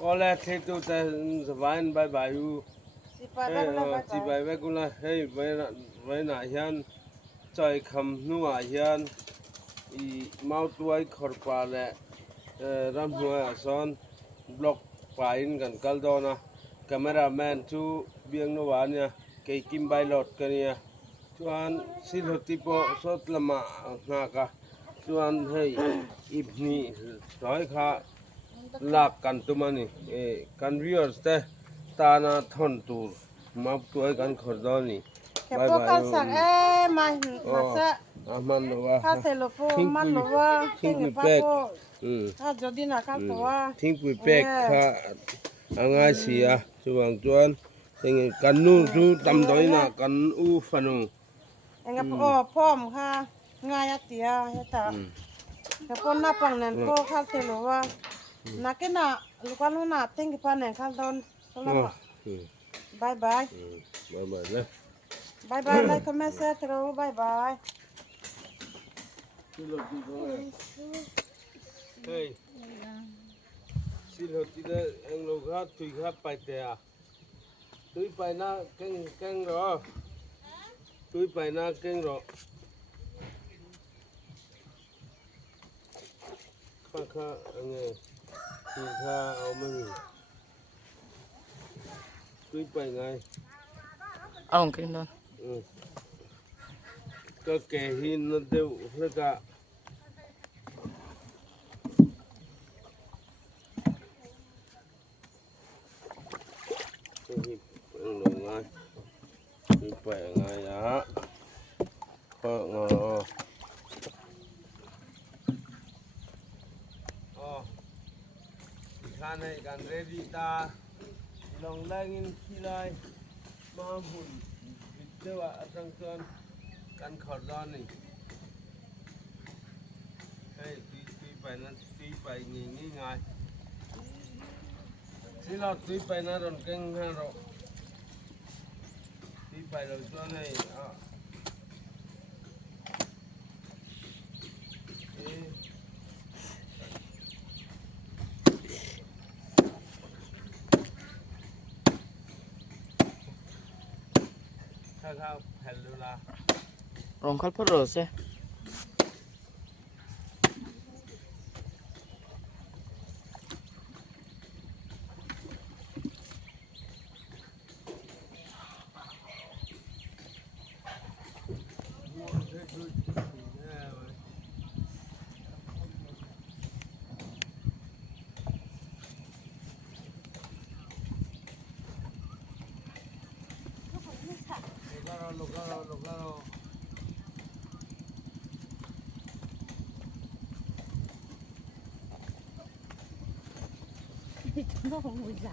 ก็แล้วที่ตัวแต่สบายบายบายอยู่สิไปไว้กูละให้ไว้หน้าเฮียนจอยคำนัวเฮียนอีเมาตัวไอ้ขอปลาแหละรำหัวสอนบล็อกปลาอินกันกัลดอนะคาเมราแมนจูเบียงนวานเนี่ยเกกิมไบลอดกันเนี่ยชวนสิลติโปสดละมาหน้ากะชวนให้อีบนี่ร้อยค่ะลากกันตัวมันนี่กันวิวส์แต่ตานาทอนตูมาตัวกันขอดอนี่บายบายมาซะมันว่าถ้าเซโลโฟมันว่าทิ้งไปเป็กถ้าจอดีนะค่ะตัวทิ้งไปเป็กค่ะอังอาเซียชวนจวนทิ้งกันนู่นจูตำต้อยนะกันอูฟันูงั้นพร้อมค่ะง่ายเตียตาแต่ปนหน้าปังนั่นพอค่ะเซโลว่านักน่ะลูกน้องน่ะทิ้งไปนั่นค่ะตอนบายบายนะบายบายเลยคอมเมนต์เสร็จแล้วบายบายเฮ้ยสิโลติเดเอ็งโลกาตุยครับไปแต่ตุยไปนะเก่งรอตุยไปนะเก่งรอข้าอันนี้กินข้าเอาไม่มีตุยไปไงเอากินนอนก็แกหินนั่นเดียวแล้วก็ไปไงฮะก็งอท่านให้กันเรดี้ตาลองแรงขี้ลายมาหุ่นเดี๋ยวสังเกตกันขอดอนนี่ให้ตีไปนั้นตีไปง่ายสิเราตีไปนะรอนเก่งฮะเราตีไปเราชวนให้ข้าวแผ่นลูลาลองคัดพอรสno muy ya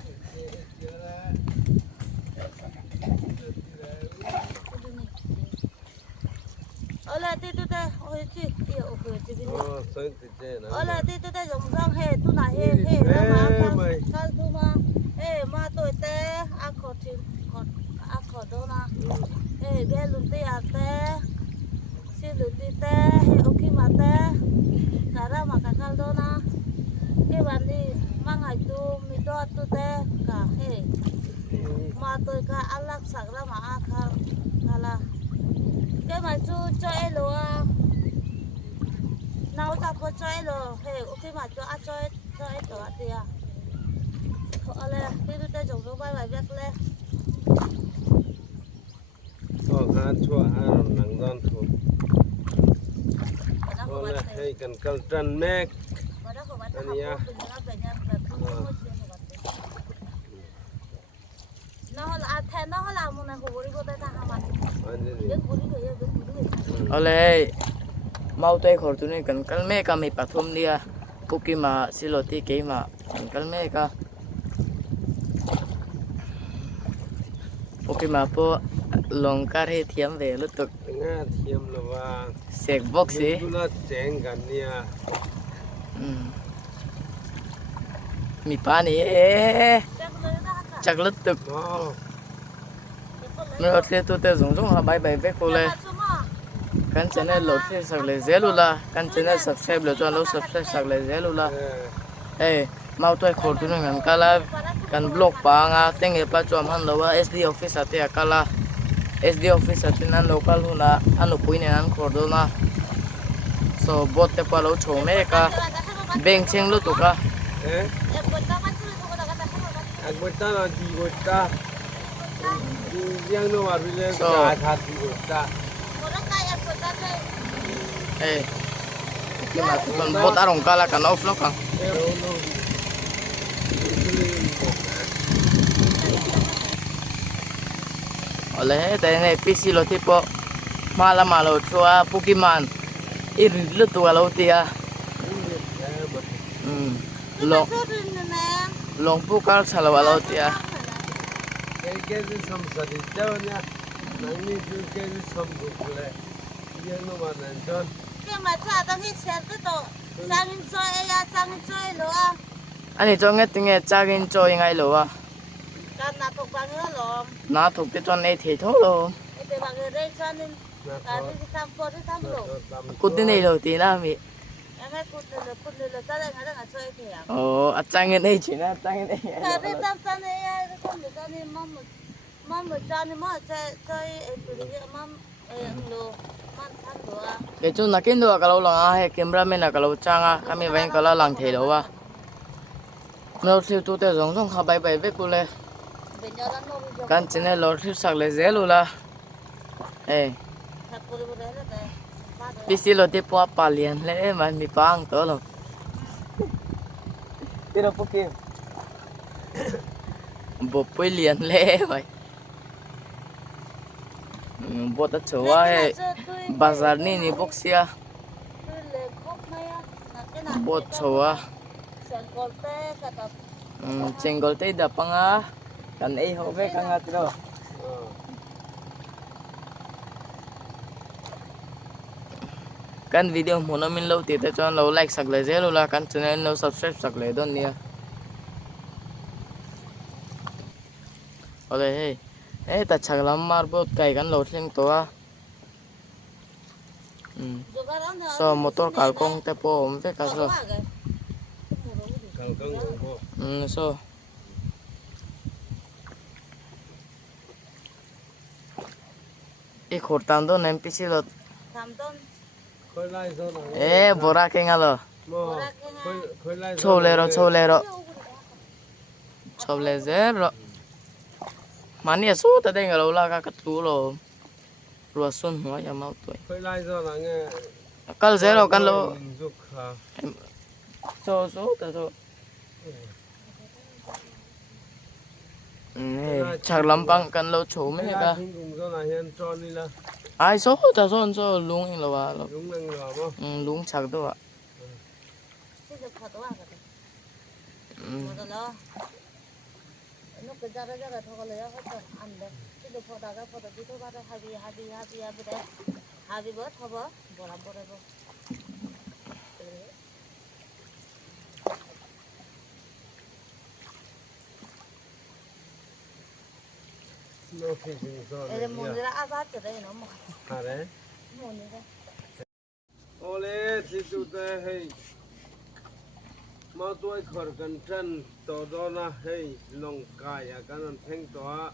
hola tito te oye chi tío oye chi hola tito te giống rong he tu na he ma kan tu ma ma tôi te a kho do na be lu te a te si lu te he oki ma te kara ma ka kal do na ke ban đi mang ai tu mi do tu te ka he ma tôi ka alak sak ra ma a kha kala ke ma chu cho elo a nau ta po cho elo he okay ma cho a cho e to a tia ale ti tu te jong do bai bai vek leก็หาชั่วหาหนังดอนถูกก็เลยให้กันกัลตันแม็กอันนี้เอาเลยเมาตัวขอตัวนี้กันกัลเมกามีปฐมเดียปุกิมาสิโลติเกมากัลเมกาปุกิมาพอลงการให้เทียมเวลุตุกง่าเทียมละว่าเสกบ็อกซี่ดูแลแจ้งกันเนี่ยมีปานี่จักลุตุกเมื่อเทียตัวเตจงจงหาใบใบเวกเลยกันจะเนี่ยโหลดที่สักเลยเซลูล่ากันจะเนี่ย subscribe เลยจวนเรา subscribe สักเลยเซลูล่า mau toi khor tu ngan kala kan block pa nga tenge pa chom han lawa SD office ate kala SD office ate na local huna anu puine an khor do na so bot te pa lo chome ka bank cheng lu tu ka Agwata na di gota. Yang no marile So, tha di gota. kima kan bot arong kala kan off lo ka ole te ne PC lo tipo mala malo chua Pokemon irin lu tu lo tia long pukal sala lo tia Ke samsari jawnya. Nani ju ke sambukle. Yang no manan don. ani cho nge tinge chagin cho ingai lo wa na thuk te chon nei the tho lo kut nei lo ti na mi achang nei chi na achang nei ke chu na ken do ka lo lang a he cameraman na ka lo changa kami vain ka la lang the lo wa lo siu tu te zong zong kha bai bai ve ku le kan chine lo siu sak le zelu la pisi lo te po pa lian le man mi pang to lo tiro poki bo poi lian le bai bot a chowa he bazar ni boxia bot chowa chenggol te da panga kan ei ho ve kanga tro kan video mono min lo ti te chon lo like sak le zelo la kan channel no subscribe sak le don nia ole hey ta chaglam mar bot kai kan lo thleng to a so motor kal kong te po om ve ka so so e khortam do nem pisi lo bora ke ngalo chole ro chole zero mani su ta deng lo la ka tu lo ro sun ho ya mau toi kal zero kan lo so ta so chak lampang kan lo chu me ka ai so ta so lung in lo wa lo lung chak do wa No fishing zone. Ole situ te hey. Mau tuai khor kan chan to do na hey long kai kan an theng to a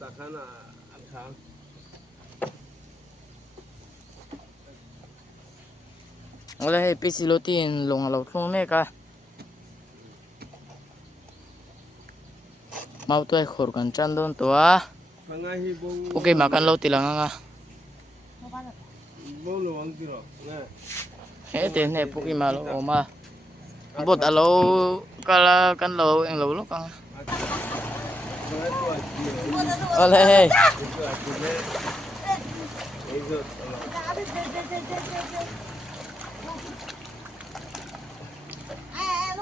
ta khana an thang ole he pisi lo tin long lo thung me ka mau tuai khor kan chan don to a okay makan lo tilang nga bông lo ang tiro na he te ne puki malo o ma bot alo kala kan lo eng lo lo ka ole he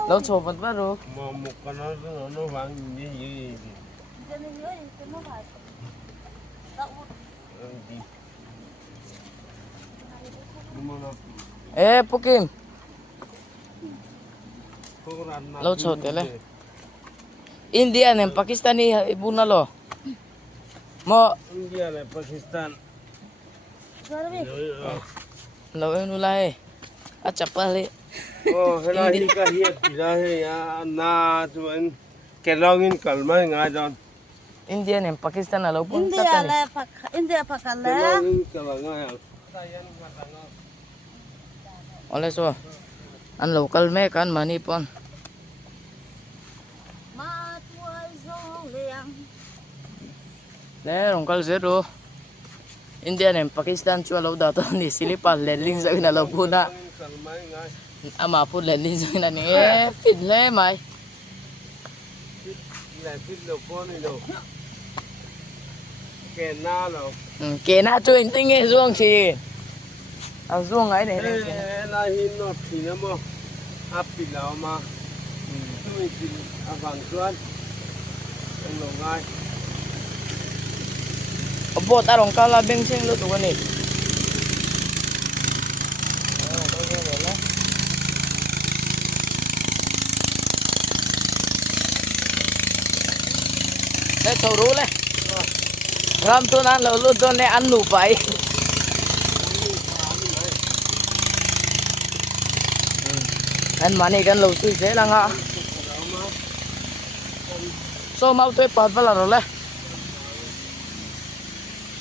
lo cho vật vắt rồi mà một con nó vàng như gì Pukim lo cho te le India nem Pakistani ibu na lo mo India ne Pakistan lo en ulai a chapale hela hi ka hiat pila he ya na chuan ke longin kalmai ngai don India nem Pakistan alo pun India le India pakal le longin kalanga ya tayan matanga ole so an local me kan mani pon ma tuai zong liang le rongkal zero India nem Pakistan chu alo da to ni silipal landing sa ina lo puna kalmai ngai ama pu landing sa ina ni fit le mai la fit lo poni lo ke na lo ke na chu in ting e zuang chi a zuang ai ne la hi no thi na mo api lao ma tui tin avang chuan ang lo ngai opo ta rongkal la beng sing lo tu ni le choru le ram tu nan lo lu don ne an nu pai an mani kan lo sui se la nga so mau toi pat bala ro le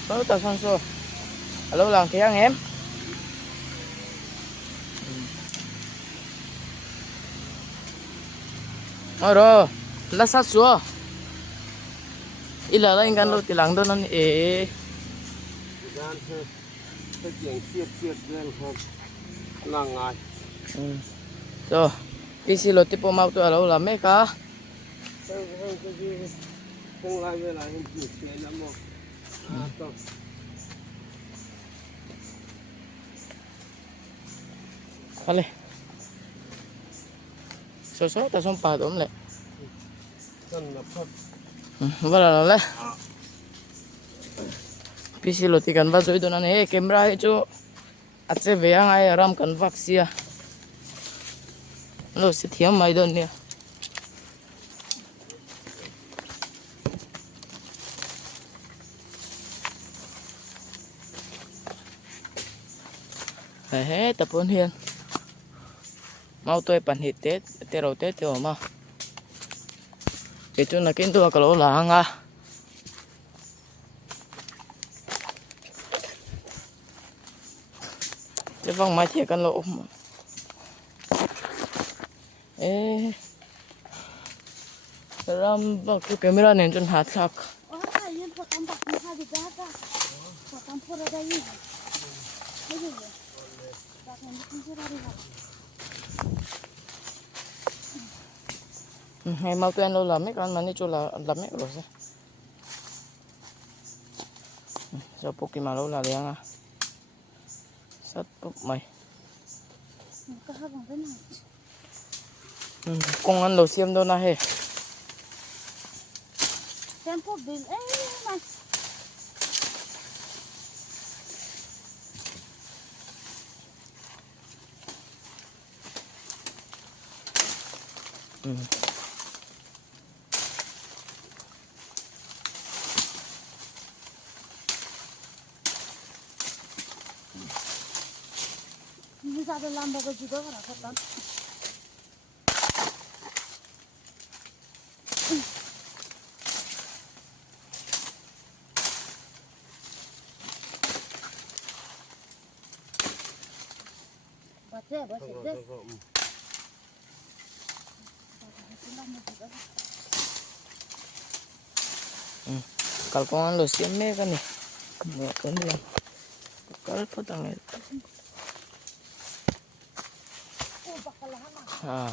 so ta sang so alo lang thiang em ro la sa so ila la ingan lo tilang don an e dan he ta kieng tiet len khan la ngai so isi lo tipo mau tu alo la me ka không lai về lại hình chụp cái lắm một to vale so ta son pa dom le chân là phật vale le pisi lo ti kan va zoi don an e camera he chu ache ve ang ai ram kan vaksia lo si thiam mai don ne he tập huấn hiền mau tôi bàn hít tết tết đầu tết thì mà cái chỗ là cái tôi có là hàng à cái vòng mai thiệt con lỗ ê ram bảo cái camera này chân hạt sạc ngày mau quen đâu làm mấy con mà đi chỗ là làm mấy rồi sao cho Pokemon lâu là liền à sắt bốc mày con ăn đồ xiêm đâu na he xem phút bình ấy mà ra đây làm bao cái gì đó là thật lắm bắt thế kalau con ăn đồ xiêm mấy cái này mẹ cấn lên có phốt tăng này à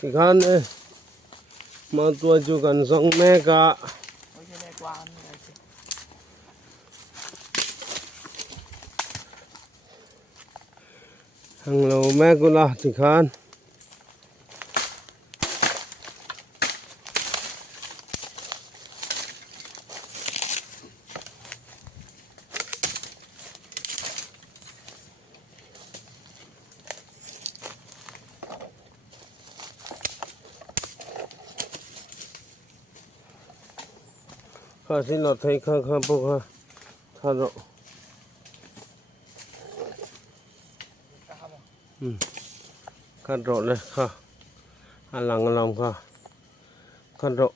thì khan ê mà tôi chú cần sống mẹ cả hàng lầu mẹ cũng là thì khan ข้าสิรถไทยข้างพวกท่านขันรถเลยค่ะอันหลังค่ะขันรถ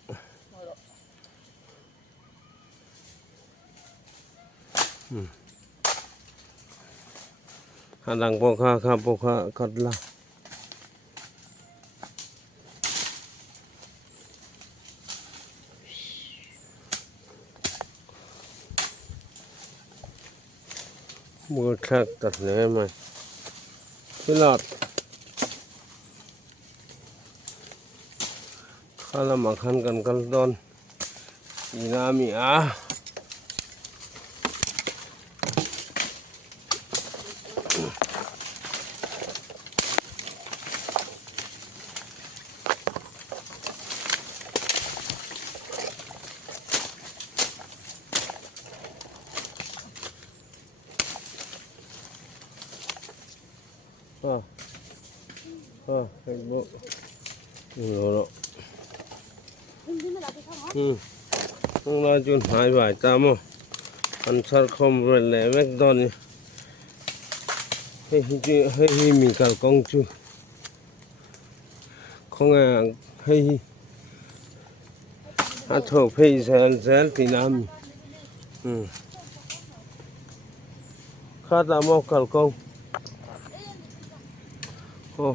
อันหลังพวกค่ะพวกขัดละมือแท็กตัดแหนไหมพี่หลอดข้าละมาขันกันตอนอีน้ำมีเฮ้ยบุนี่โลต้องลาจุนหายไปตามอันสักคมเป็นแหลมตอนนี้ให้มีการกองจูของให้อาทบให้แสนที่น้ำข้าตามอการกองโอ้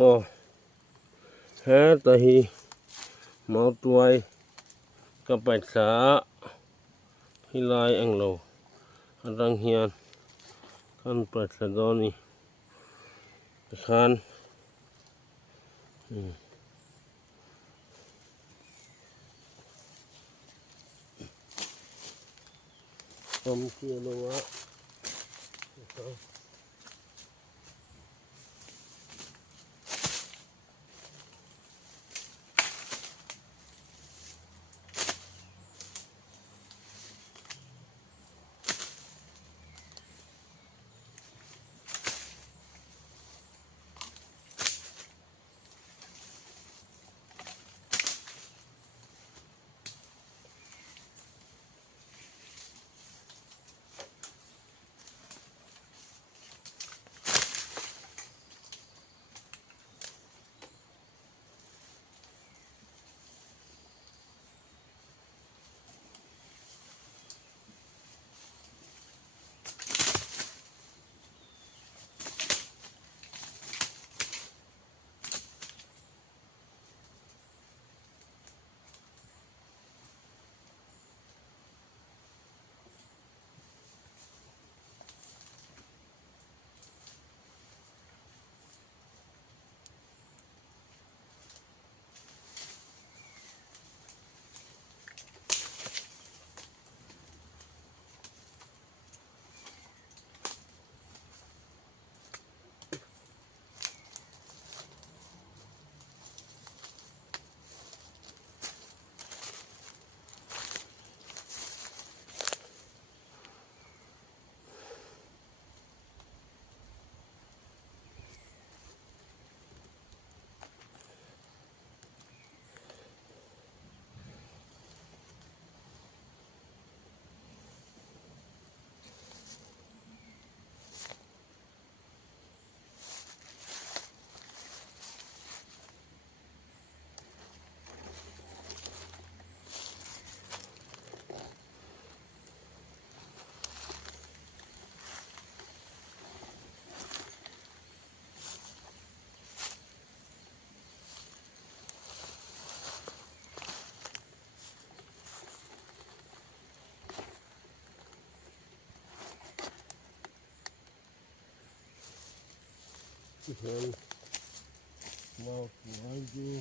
โอ้แฮตะฮีเมาตวยก็ไปษาที่ลายอังโลอันรังเฮียนคันปัสดอนี่คันเที่ยววะเห็นเมาตัวอยู่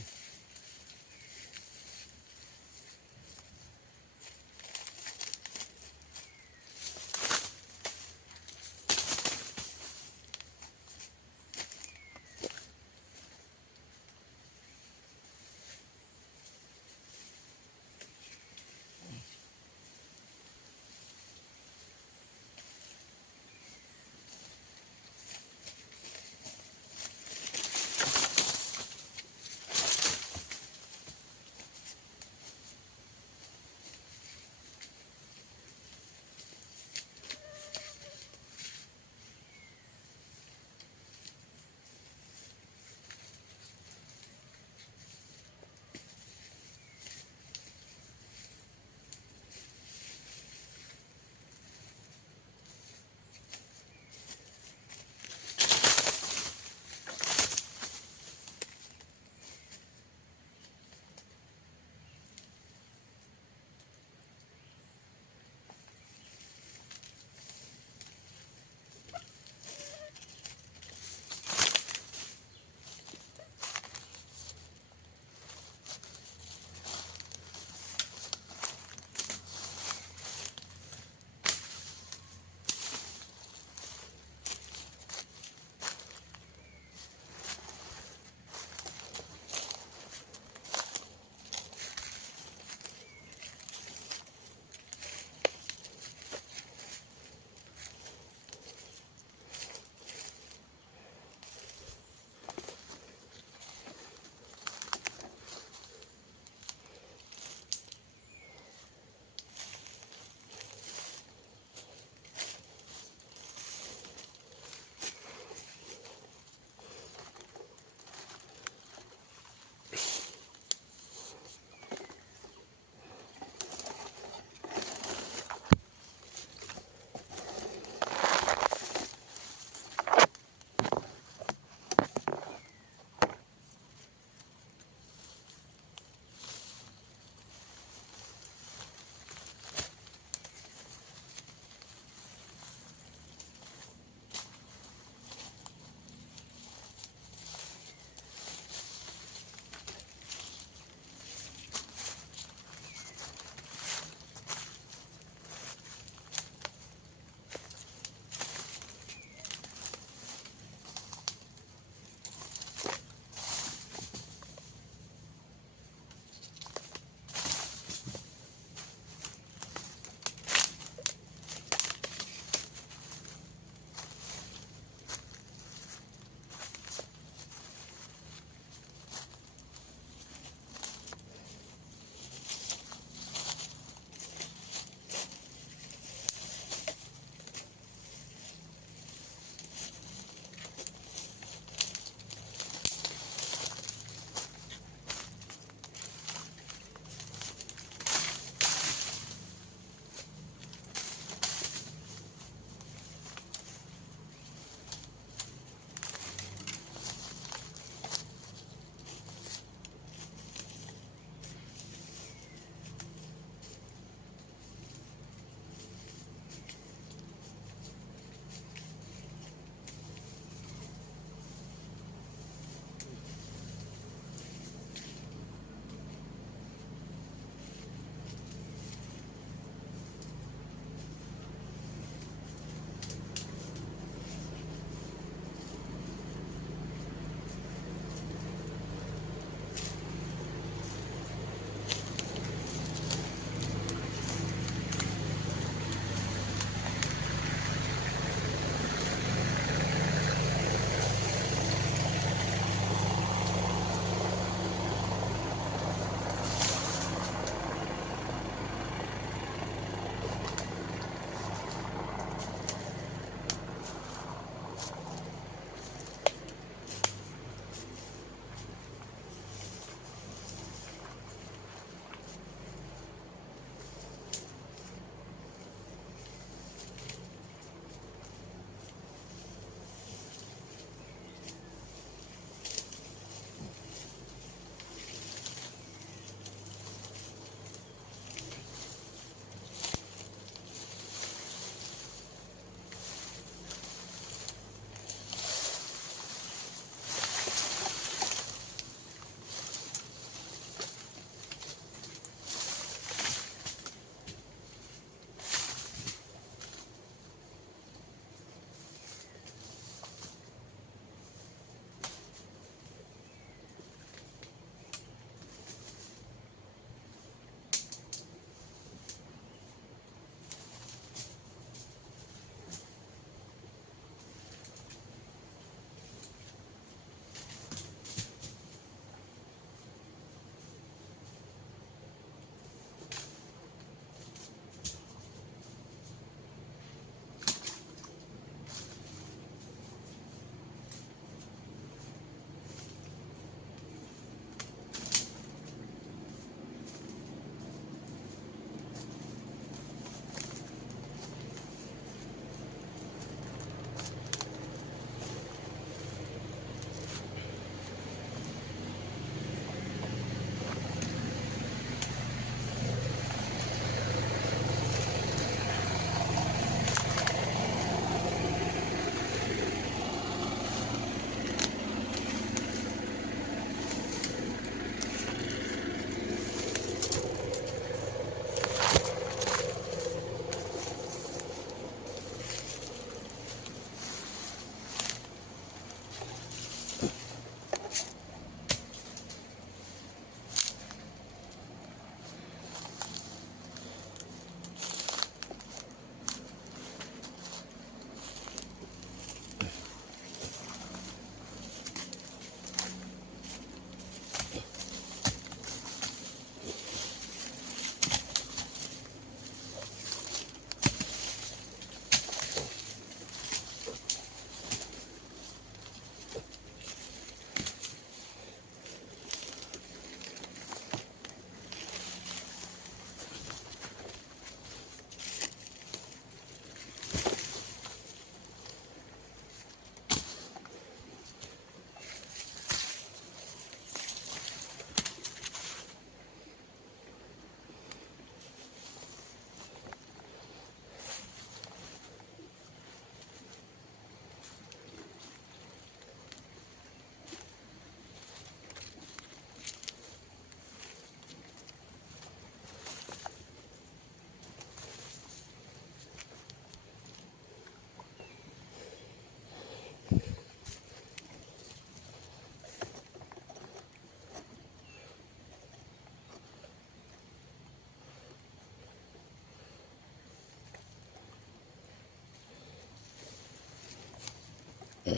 เ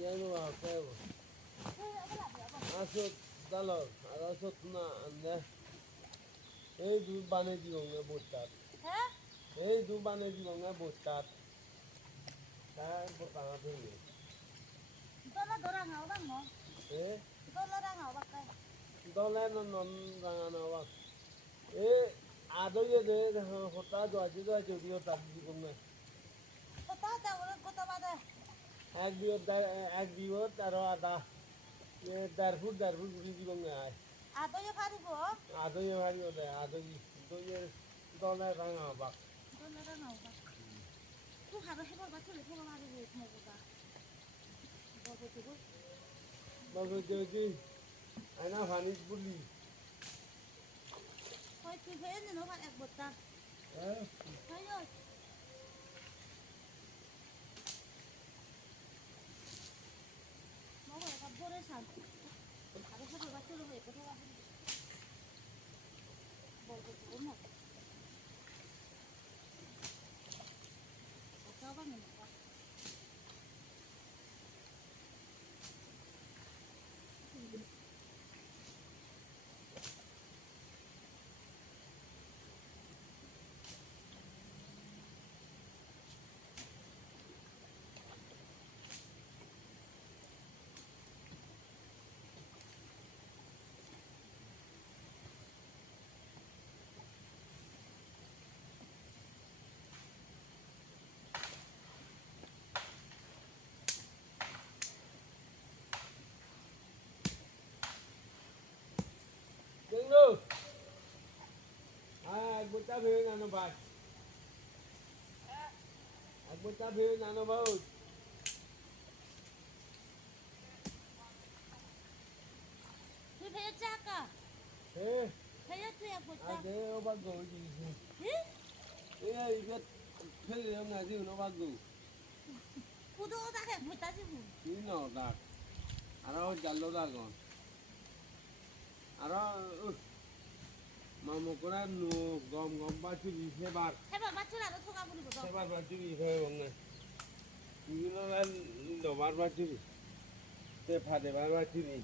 Yanwa kevo. Asot dalor, asot na ande. Ei du bane diwonga botat. Ei du bane diwonga botat. Ta botanga phini. Dola dora ngau bang mo. Dola ra ngau bak kai. Dola non ranga na wa. Ado ye de hota do aji do jodi hota diwonga. Hota da ore kota bade. এক বিঘত আরো আদা দেড় foot গুলি দিবং আদয়ে পারিব আদয়ে ভারি ওদে আদয়ে দয়ে দলে রাঙা বাক দলে রাঙা বাক তু হারো হেবার বাছলে হেবা মারিব মগদা বাবু দেজি আয়না ফানি বুলি কই তুই ভেন ন ভাত এক বস্তা হয়ো Bore san. Ada apa baca lu itu apa? Bore tu mana? Apa bang ini? Bota bheu nano bhai bota bheu nano bhau tu bheu chaka bheu tu ya bota ade o bago ji ibet phel yo na ji no bago kudo da he bota ji bu ni no da aro jallo da gon aro mamokora nu gom bachu bi hebar bachu la to ka buli bodo hebar bachu bi he wonga ni no la do bar bachu bi te phade bar bachu bi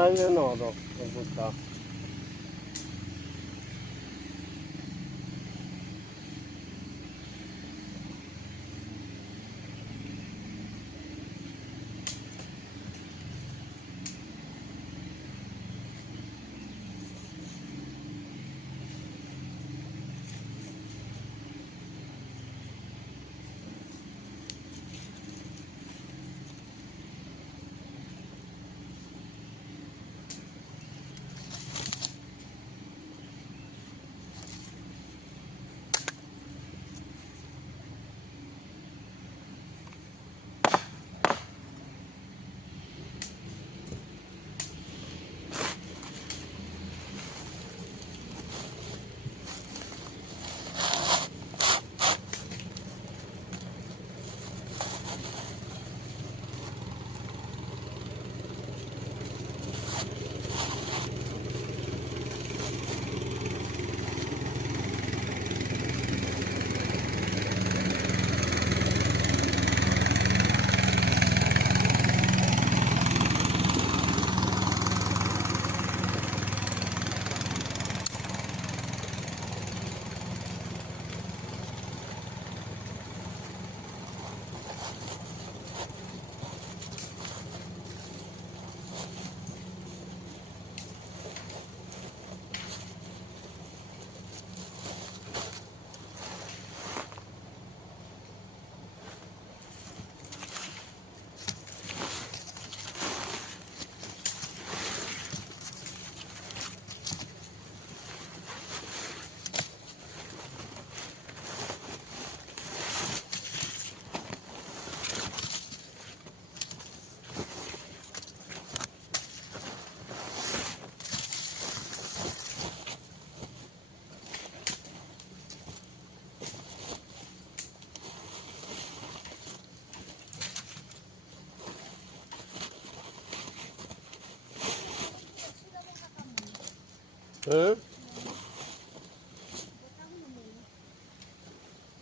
sai ne no do ko ta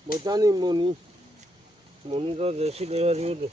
Botani moni to desi le hari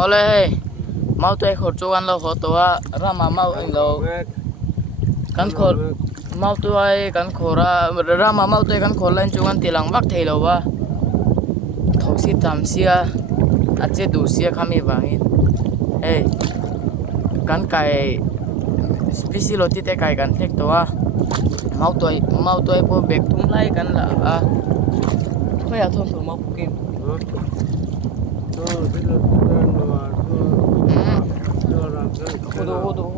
Oleh mau tu khot chuan lo ho to rama mau eng lo kan khot mau tu ai kan khora rama mau tu kan khol lain chuan tilang bak thei lo wa thosi tam sia ache du sia khami wangin ei kan kai spesi lo ti te kai kan thek to wa mau tu ai po bek thum lai kan la a khoya thon to mau kim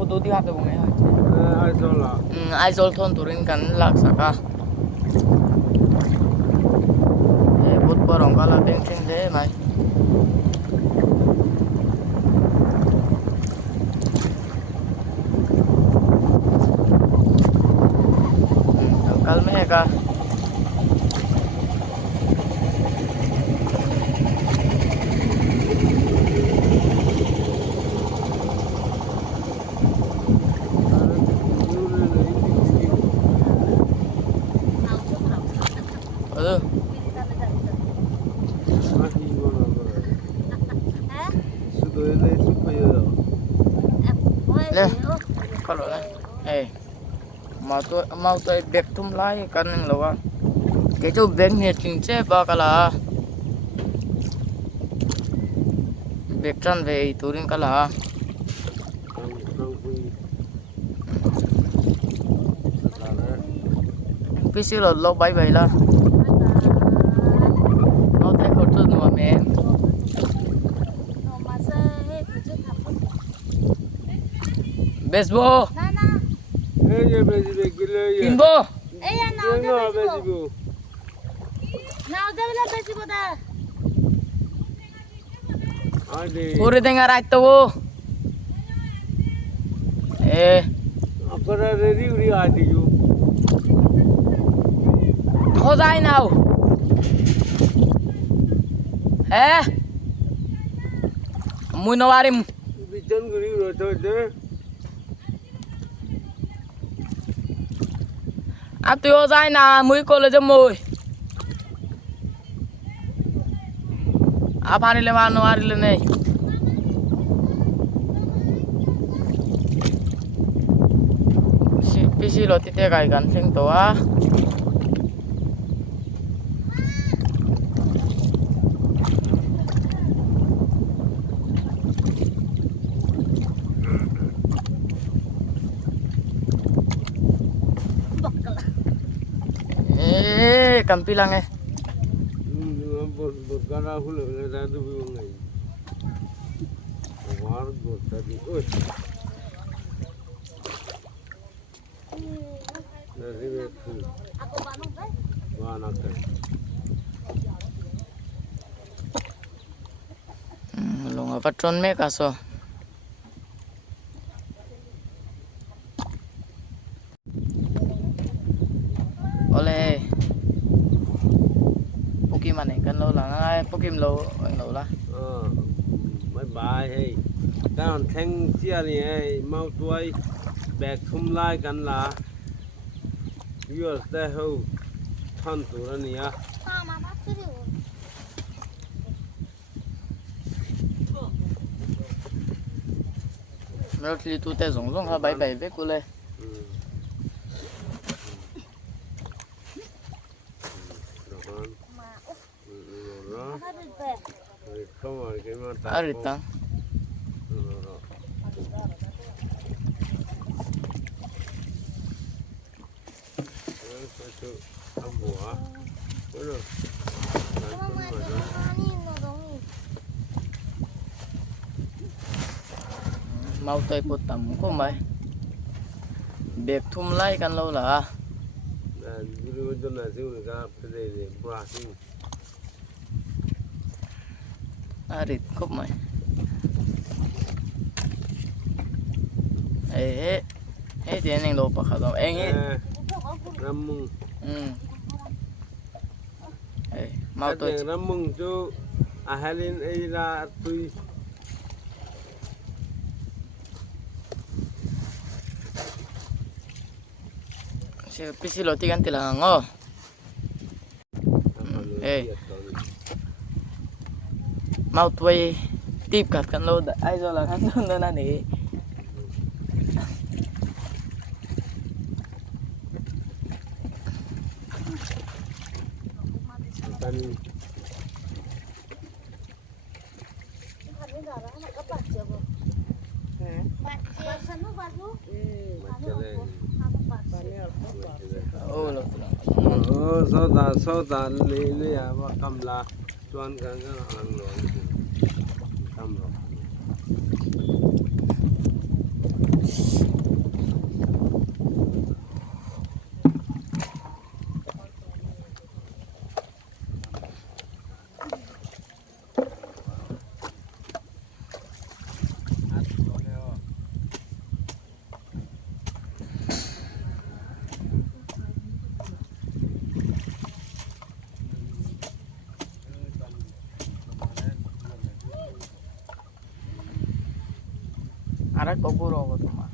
Hodo di hata bungai Aizol thon turin kan lak saka bot parong kala teng teng de mai kal me ka le kalau mau tu bek tum lai kan nang lawa ke chu bek ne ting che ba kala bek tran ve turin kala pisi lo bye bye la mau tai khot tu no me Besbo. Nana. Ye besbo gile ye. Kimbo. Ya now besbo. Now la besbo da. Ade. Pure dengar aito. Apara ready uri adi ju. Ho jai now. Mui no warim. Bijan guri ro to de. Áp tiêu dai na mới cô là cho mồi. Áp hari le mano hari le nei. Pisi lo tite kai kan sing to a. Kampi lang bot gara hule da du ngai. War bot tadi oi. Dari betu. Aku banung kan? Wana ka. Longa patron me kaso. Oleh Pokemon này kan lo là ai Pokemon lo la bye bye hey kan theng chia ni hey mau tuai bek thum lai kan la yours the ho thon tu ra ni a mama siri Rồi thì tụi ta dùng ha bảy bảy với cô lên Arita. Mau tới một tầm của mày. Bếp thum lạiกันlâu là. Arit khúc mày. Ê thì anh lô bạc đâu anh ấy. Ramung. Mau tôi Ramung cho ahalin ai ra tui. Sẽ pisi lo tigan tilang ngo. Mau tôi tip kat kan lo ai zo la kan don na niกัน oh lo so da le ya wa kam la chuan kan kan ang lo kam lo ara ko buro ko tuma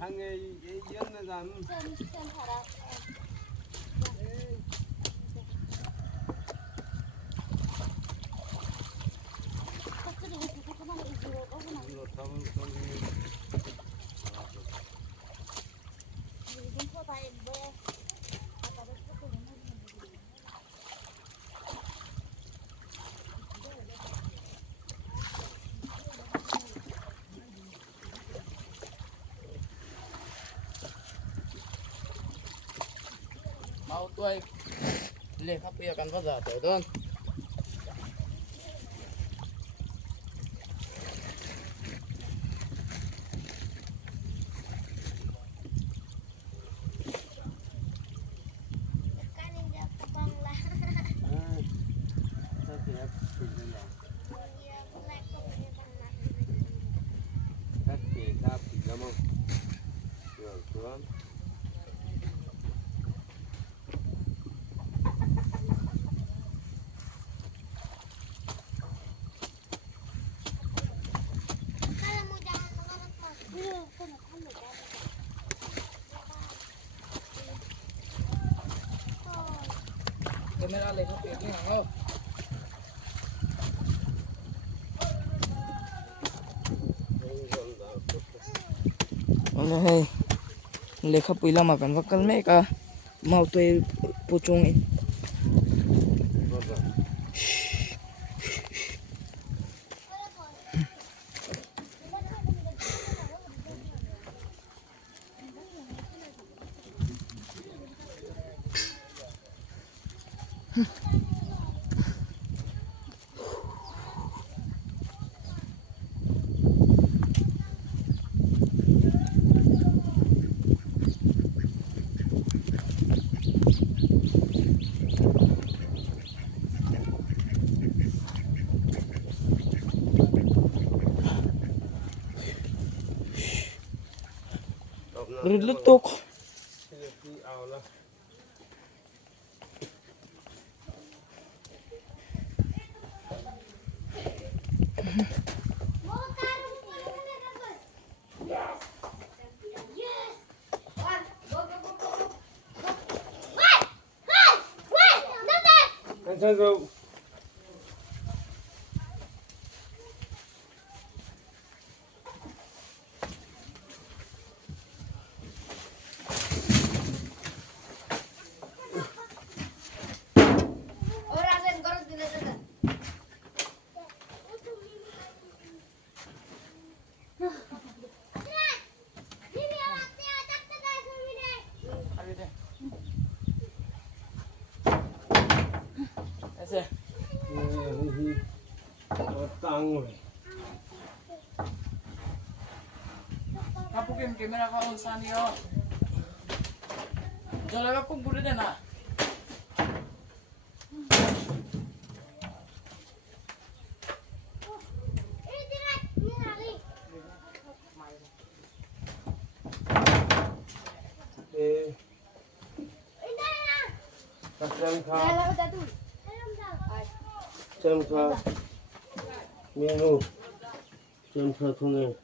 hange yen na dan mau tuai le khap ya kan baza to don kamera le khap ya ni ho hey le khap pui lama kan wakal me ka mau toi puchung in Rilutok. Go. rồi Kapukin kamera ka on sani yo. Jala ka kung buri na. Chamka menu chamka thune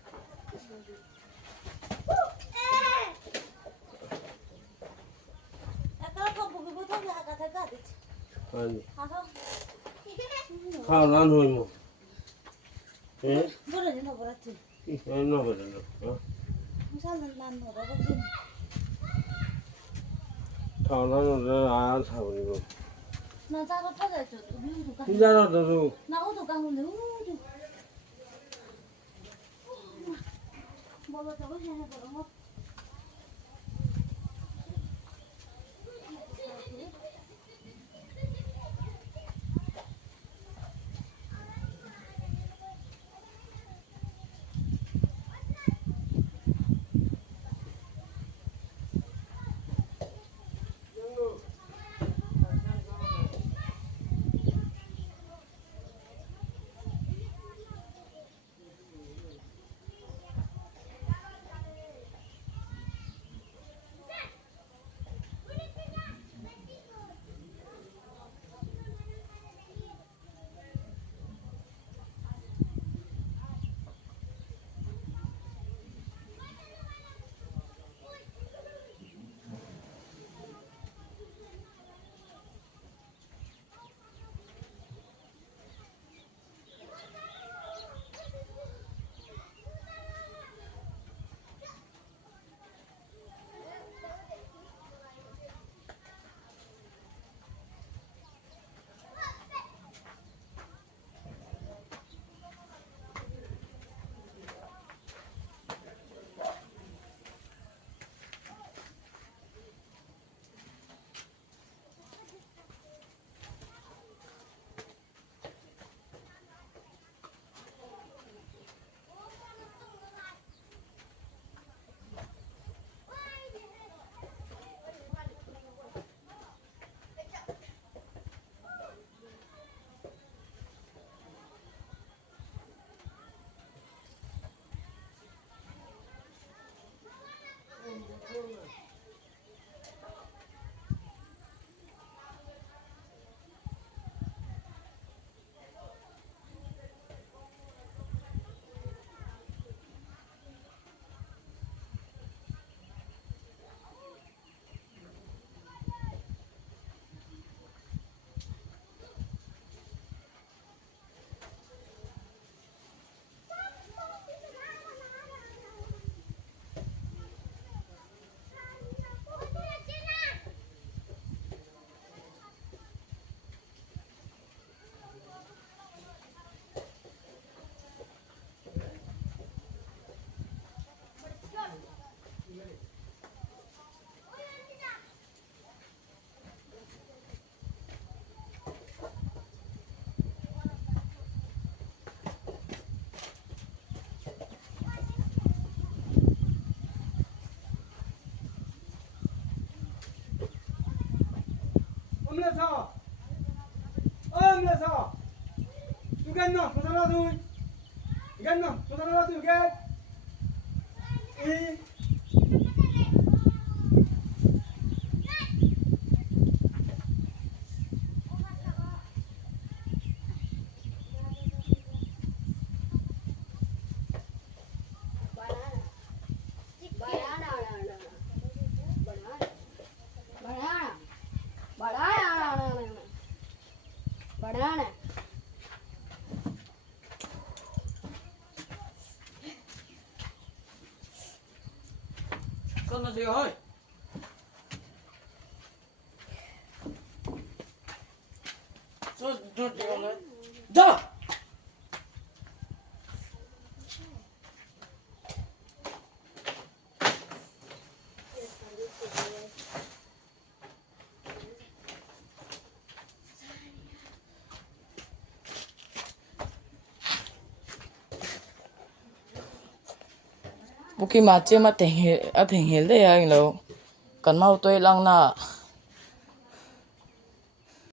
khao lan hồi một nó vậy đó khao lan nó ăn thầu đi rồi 나 따로 찾아줘. 우유도 가. 진짜로 너도 나 우도 가는데 우유. 뭐가 저거 해야 되는 거? Omlesa! Omlesa! Du ganna, fotona du! Ganna, fotona du, get! Banana. Con là gì ơi? Cho gì rồi? Đó. buki ma che ma teng he a teng hel de ya lo kan mau toi lang na